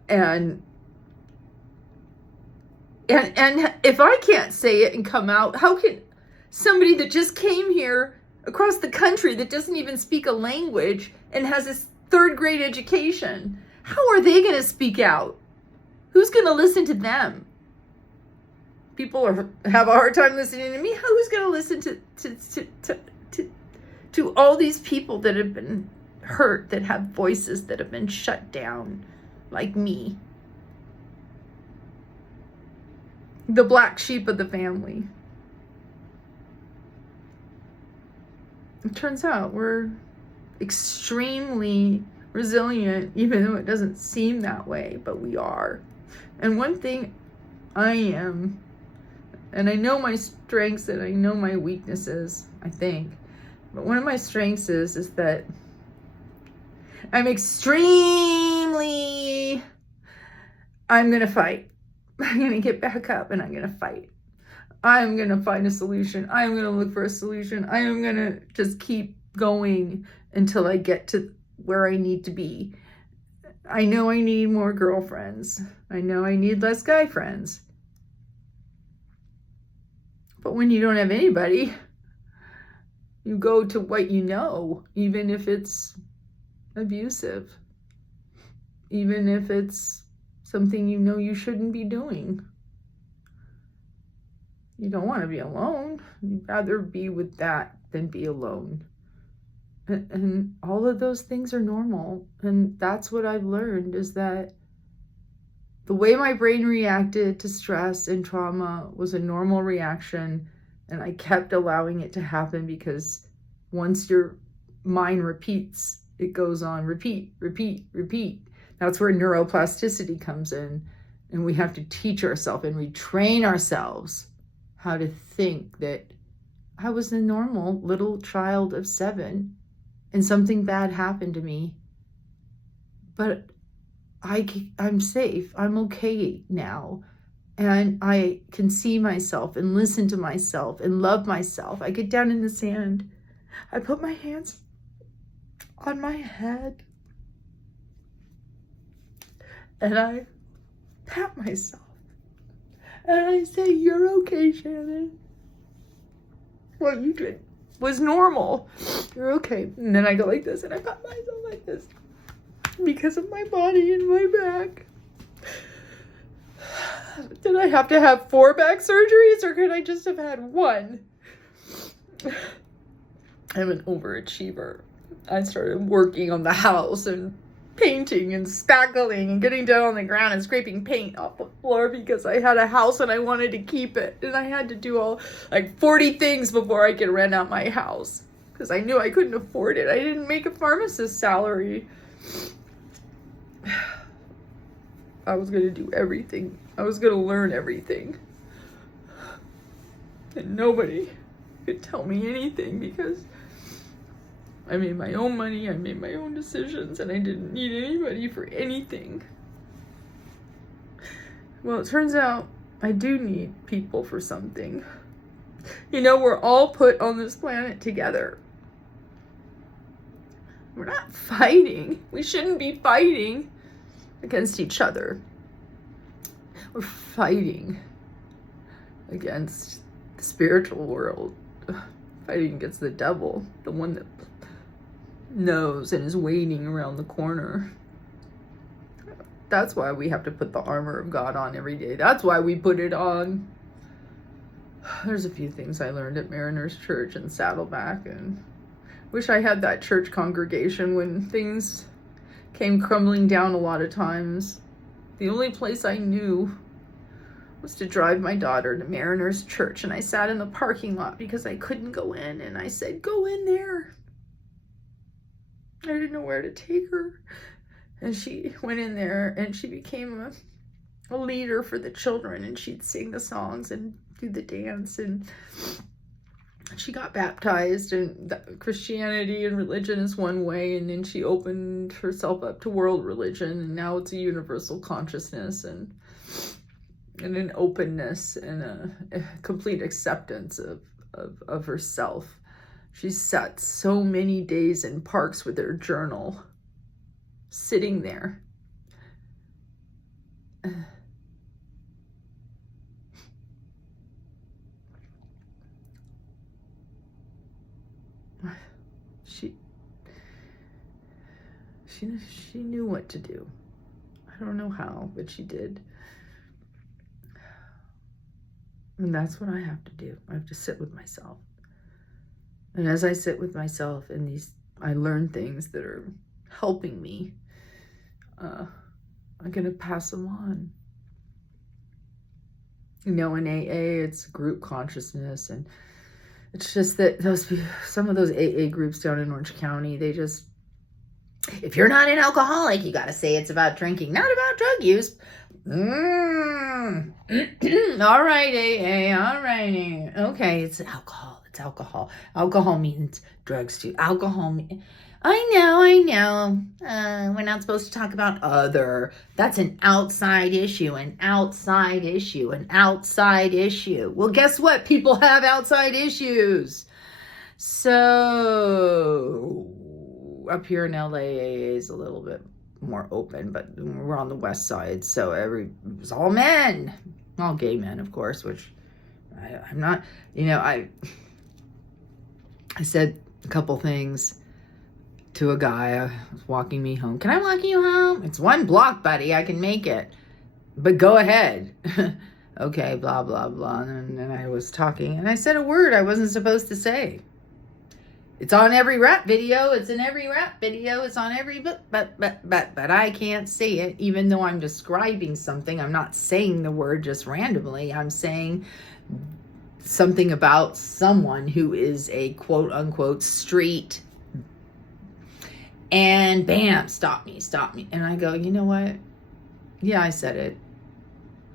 and if I can't say it and come out, how can somebody that just came here across the country that doesn't even speak a language and has a third grade education, how are they going to speak out? Who's going to listen to them? People have a hard time listening to me. Who's going to listen to all these people that have been hurt, that have voices that have been shut down, like me? The black sheep of the family. It turns out we're extremely resilient, even though it doesn't seem that way, but we are. And one thing I am, and I know my strengths and I know my weaknesses, I think, but one of my strengths is that I'm going to fight. I'm going to get back up and I'm going to fight. I'm going to find a solution. I'm going to look for a solution. I am going to just keep going until I get to where I need to be. I know I need more girlfriends. I know I need less guy friends. But when you don't have anybody, you go to what you know, even if it's abusive, even if it's something you know you shouldn't be doing. You don't want to be alone. You'd rather be with that than be alone. And all of those things are normal. And that's what I've learned, is that the way my brain reacted to stress and trauma was a normal reaction. And I kept allowing it to happen because once your mind repeats, it goes on repeat, repeat, repeat. That's where neuroplasticity comes in. And we have to teach ourselves and retrain ourselves how to think that I was a normal little child of 7 and something bad happened to me. But I'm safe. I'm okay now. And I can see myself and listen to myself and love myself. I get down in the sand. I put my hands on my head. And I pat myself. And I say, "You're okay, Shannon. What you did was normal. You're okay." And then I go like this and I pat myself like this because of my body and my back. Did I have to have 4 back surgeries, or could I just have had 1? I'm an overachiever. I started working on the house and painting and spackling and getting down on the ground and scraping paint off the floor because I had a house and I wanted to keep it. And I had to do all 40 things before I could rent out my house because I knew I couldn't afford it. I didn't make a pharmacist salary. I was going to do everything. I was going to learn everything. And nobody could tell me anything because I made my own money, I made my own decisions, and I didn't need anybody for anything. Well, it turns out I do need people for something. You know, we're all put on this planet together. We're not fighting. We shouldn't be fighting against each other. We're fighting against the spiritual world. Fighting against the devil, the one that knows and is waiting around the corner. That's why we have to put the armor of God on every day. That's why we put it on. There's a few things I learned at Mariners Church and Saddleback, and wish I had that church congregation when things came crumbling down a lot of times. The only place I knew was to drive my daughter to Mariners Church, and I sat in the parking lot because I couldn't go in, and I said, "Go in there." I didn't know where to take her. And she went in there and she became a leader for the children, and she'd sing the songs and do the dance. And she got baptized, and Christianity and religion is one way, and then she opened herself up to world religion, and now it's a universal consciousness and an openness and a complete acceptance of herself. She's sat so many days in parks with her journal, sitting there. She knew what to do. I don't know how, but she did. And that's what I have to do. I have to sit with myself. And as I sit with myself and I learn things that are helping me, I'm going to pass them on. You know, in AA, it's group consciousness, and it's just that some of those AA groups down in Orange County, they just, if you're not an alcoholic, you got to say it's about drinking, not about drug use. All right, AA, all right. Okay, it's alcohol. It's alcohol. Alcohol means drugs too. I know. We're not supposed to talk about other. That's an outside issue, an outside issue. Well, guess what? People have outside issues. So up here in LA, AA is a little bit more open, but we're on the west side, so it was all men, all gay men, of course, which I'm not, I said a couple things to a guy was walking me home. Can I walk you home? It's 1 block, buddy. I can make it, but go ahead. Okay, blah, blah, blah. And then I was talking, and I said a word I wasn't supposed to say. It's on every rap video. It's in every rap video. It's on every book, but I can't say it, even though I'm describing something. I'm not saying the word just randomly. I'm saying something about someone who is a quote unquote street, and bam, stop me. And I go, you know what? Yeah, I said it.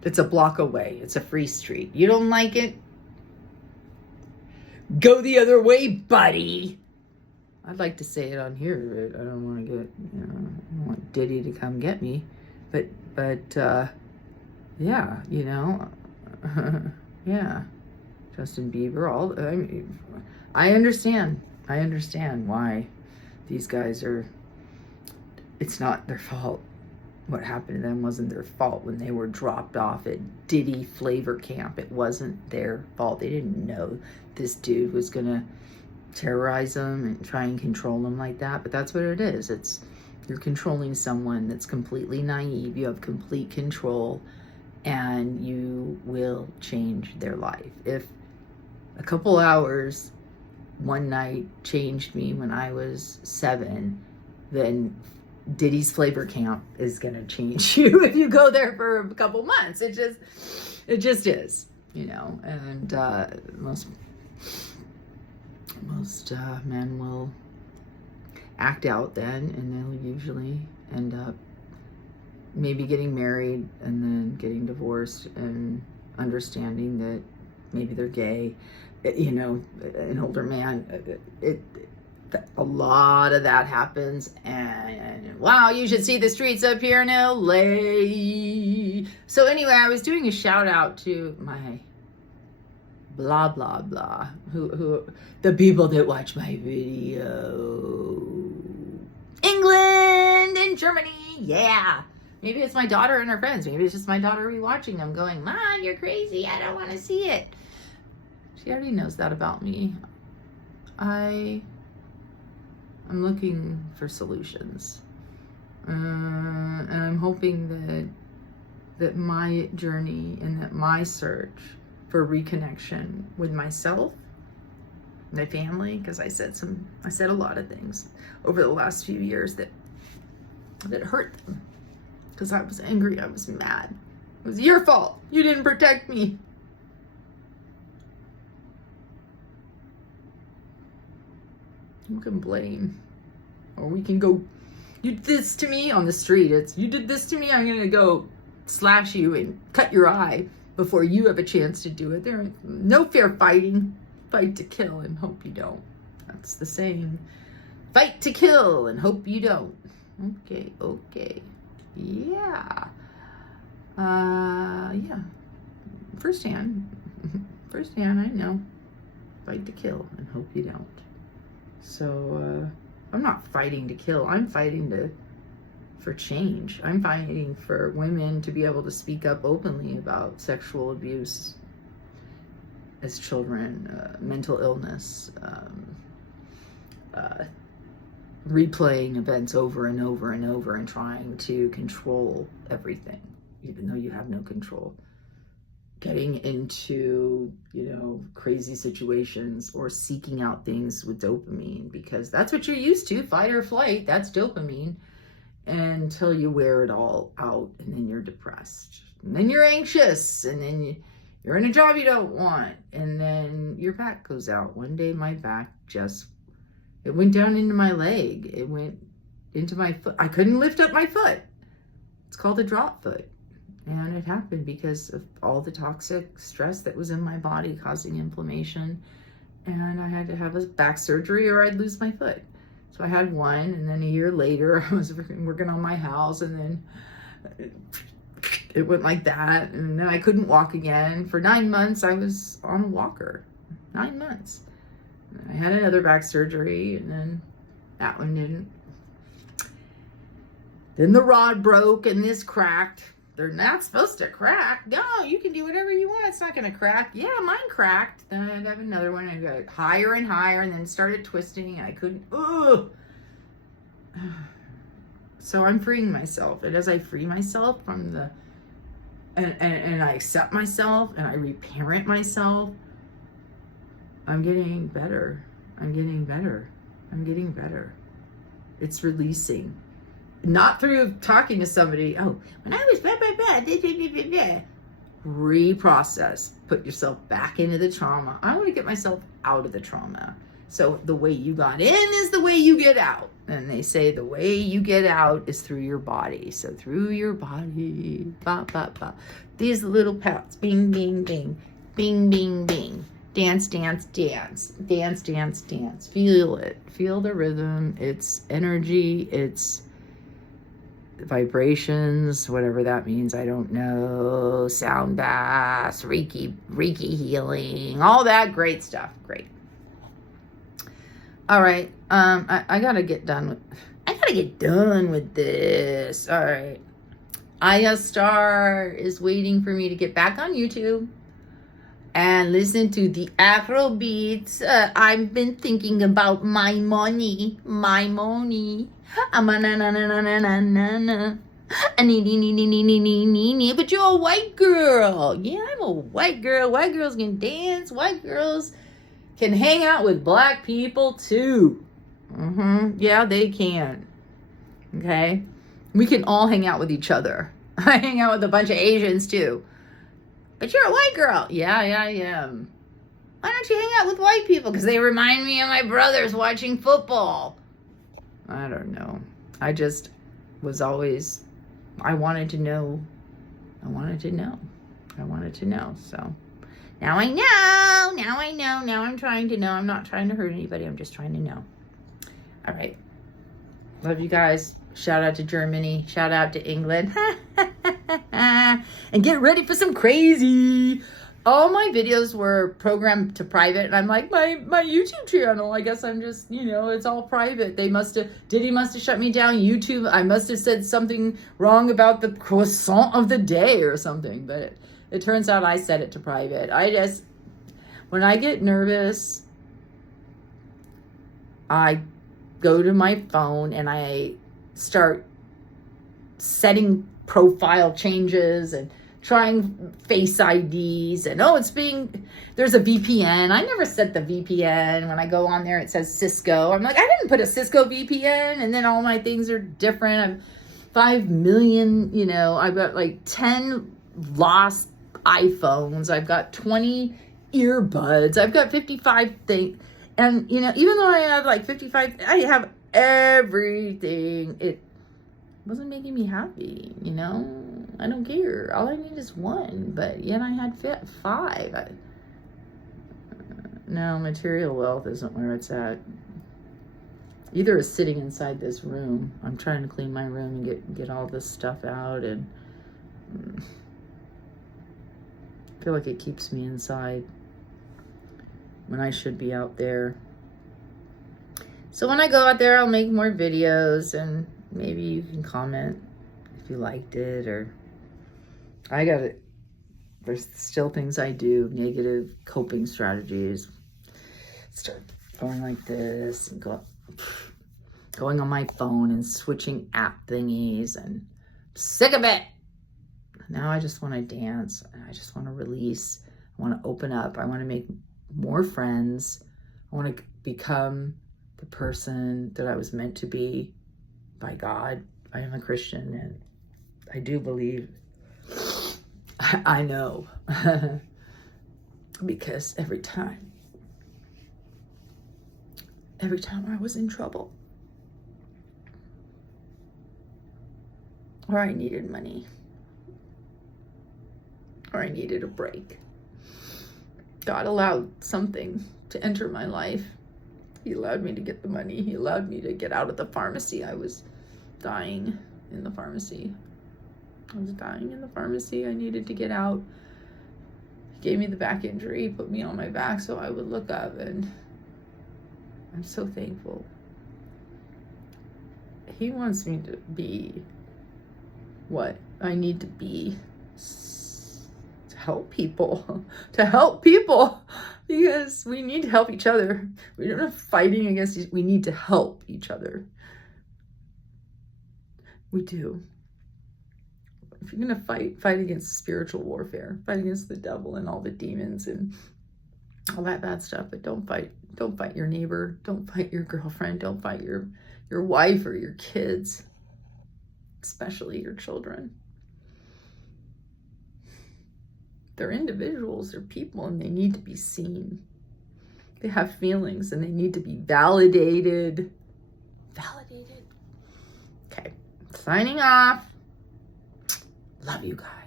It's a block away. It's a free street. You don't like it? Go the other way, buddy. I'd like to say it on here, but I don't want to get, I don't want Diddy to come get me. But yeah, yeah. Justin Bieber, I understand why these guys it's not their fault. What happened to them wasn't their fault when they were dropped off at Diddy Flavor Camp. It wasn't their fault. They didn't know this dude was going to terrorize them and try and control them like that. But that's what it is. You're controlling someone that's completely naive. You have complete control, and you will change their life. If a couple hours one night changed me when I was 7, then Diddy's Flavor Camp is going to change you if you go there for a couple months. It just is, and most men will act out then, and they'll usually end up maybe getting married and then getting divorced and understanding that maybe they're gay, an older man. A lot of that happens, and wow, you should see the streets up here in LA. So anyway, I was doing a shout out to my blah blah blah, who the people that watch my video, England and Germany. Yeah, maybe it's my daughter and her friends. Maybe it's just my daughter rewatching them, going, "Mom, you're crazy. I don't want to see it." She already knows that about me. I'm looking for solutions, and I'm hoping that my journey and that my search for reconnection with myself, my family, because I said a lot of things over the last few years that hurt them, because I was angry, I was mad. It was your fault. You didn't protect me. You can blame, or we can go, you did this to me on the street. You did this to me, I'm going to go slash you and cut your eye before you have a chance to do it. There no fair fighting. Fight to kill and hope you don't. That's the saying. Fight to kill and hope you don't. Okay, okay. Yeah. Yeah. Firsthand, I know. Fight to kill and hope you don't. So, I'm not fighting to kill. I'm fighting for change. I'm fighting for women to be able to speak up openly about sexual abuse as children, mental illness, replaying events over and over and over and trying to control everything, even though you have no control. Getting into, crazy situations or seeking out things with dopamine, because that's what you're used to, fight or flight, that's dopamine, until you wear it all out, and then you're depressed, and then you're anxious, and then you're in a job you don't want, and then your back goes out. One day my back it went down into my leg, it went into my foot. I couldn't lift up my foot. It's called a drop foot. And it happened because of all the toxic stress that was in my body causing inflammation. And I had to have a back surgery or I'd lose my foot. So I had one, and then a year later I was working on my house, and then it went like that. And then I couldn't walk again. For 9 months I was on a walker. 9 months. And I had another back surgery, and then that one didn't. Then the rod broke and this cracked. They're not supposed to crack. No, you can do whatever you want. It's not going to crack. Yeah, mine cracked. Then I'd have another one. I got higher and higher, and then started twisting. I couldn't. Ugh. So I'm freeing myself. And as I free myself from and I accept myself and I reparent myself, I'm getting better. I'm getting better. I'm getting better. It's releasing. Not through talking to somebody. Oh, when I was blah, blah, blah, blah, blah, blah, blah. Reprocess. Put yourself back into the trauma. I want to get myself out of the trauma. So the way you got in is the way you get out. And they say the way you get out is through your body. So through your body. Ba, ba, ba. These little pats. Bing, bing, bing. Bing, bing, bing. Dance, dance, dance. Dance, dance, dance. Feel it. Feel the rhythm. It's energy. It's vibrations, whatever that means, I don't know. Sound baths, Reiki healing, all that great stuff. Great. All right. I gotta get done with this. All right. Aya Star is waiting for me to get back on YouTube and listen to the Afro beats. I've been thinking about my money. But you're a white girl. Yeah, I'm a white girl. White girls can dance. White girls can hang out with black people too. Yeah, they can. Okay? We can all hang out with each other. I hang out with a bunch of Asians too. But you're a white girl. Yeah, I am. Why don't you hang out with white people? Because they remind me of my brothers watching football. I don't know. I just was always, I wanted to know. So now I know. Now I'm trying to know. I'm not trying to hurt anybody. I'm just trying to know. All right. Love you guys. Shout out to Germany. Shout out to England. And get ready for some crazy. All my videos were programmed to private, and I'm like, my YouTube channel, I guess I'm just, it's all private. Diddy must have shut me down. YouTube, I must have said something wrong about the croissant of the day or something, but it turns out I set it to private. When I get nervous, I go to my phone and I start setting profile changes and trying face IDs, and there's a VPN. I never set the VPN. When I go on there, it says Cisco. I'm like, I didn't put a Cisco VPN, and then all my things are different. I've 5 million, I've got like 10 lost iPhones. I've got 20 earbuds. I've got 55 things. And, even though I have like 55, I have everything. It wasn't making me happy, I don't care. All I need is one, but yet I had 5. No, material wealth isn't where it's at. Either is sitting inside this room. I'm trying to clean my room and get all this stuff out, and I feel like it keeps me inside when I should be out there. So when I go out there, I'll make more videos, and maybe you can comment if you liked it, or I got it. There's still things I do, negative coping strategies. Start going like this and going on my phone and switching app thingies, and I'm sick of it. Now I just want to dance, and I just want to release. I want to open up. I want to make more friends. I want to become the person that I was meant to be by God. I am a Christian, and I do believe. I know. Because every time I was in trouble, or I needed money, or I needed a break, God allowed something to enter my life. He allowed me to get the money. He allowed me to get out of the pharmacy. I was dying in the pharmacy. I needed to get out. He gave me the back injury, put me on my back so I would look up, and I'm so thankful. He wants me to be what I need to be to help people, because we need to help each other. We're not fighting against we need to help each other. We do. If you're going to fight against spiritual warfare, fight against the devil and all the demons and all that bad stuff, but don't fight your neighbor, don't fight your girlfriend, don't fight your wife or your kids, especially your children. They're individuals, they're people, and they need to be seen. They have feelings, and they need to be validated. Okay, signing off. Love you guys.